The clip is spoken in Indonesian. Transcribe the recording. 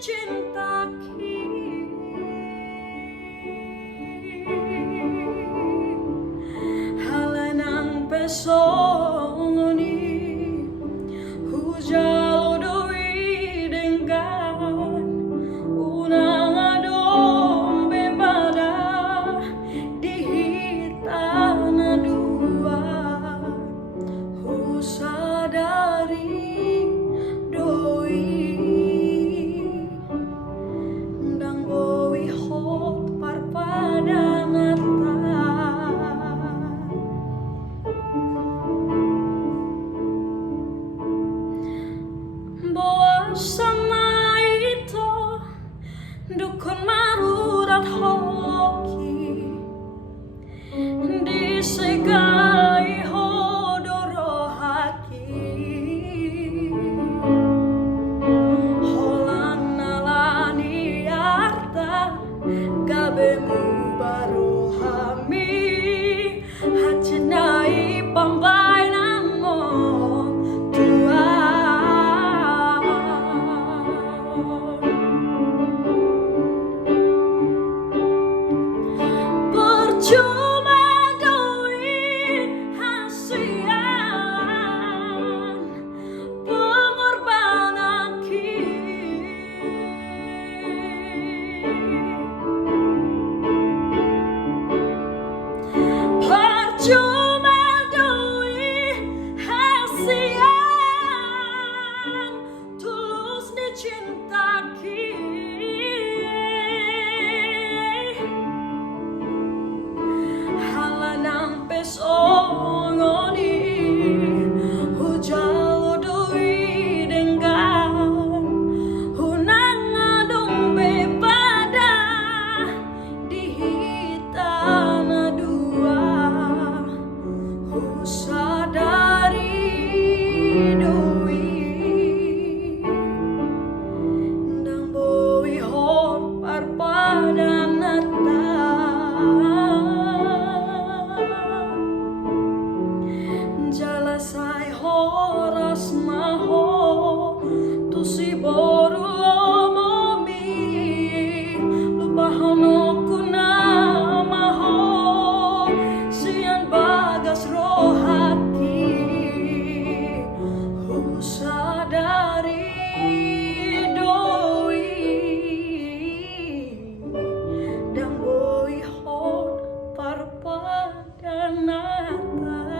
cinta halanang pesoni hujalo doi dengan unang adong bebada di hitana dua husadari doi ndang boi hot parpada mata boa sama itu dukun marurat hoki disegai hodoro haki holan nalani arta gabemu baru hami hacinai pambay namo tua percuma doi hasian pengorbanan percuma doi hasian tulus dicinta halanang pesongoni hujalo doi dengan hunang adong bepada di hitana dua husadari doi ndang boi hot parpada nata jalasai horas maho tu si boru omomi lupahono kuna maho sian bagas rohati husadari doi dan boi hot parpada nata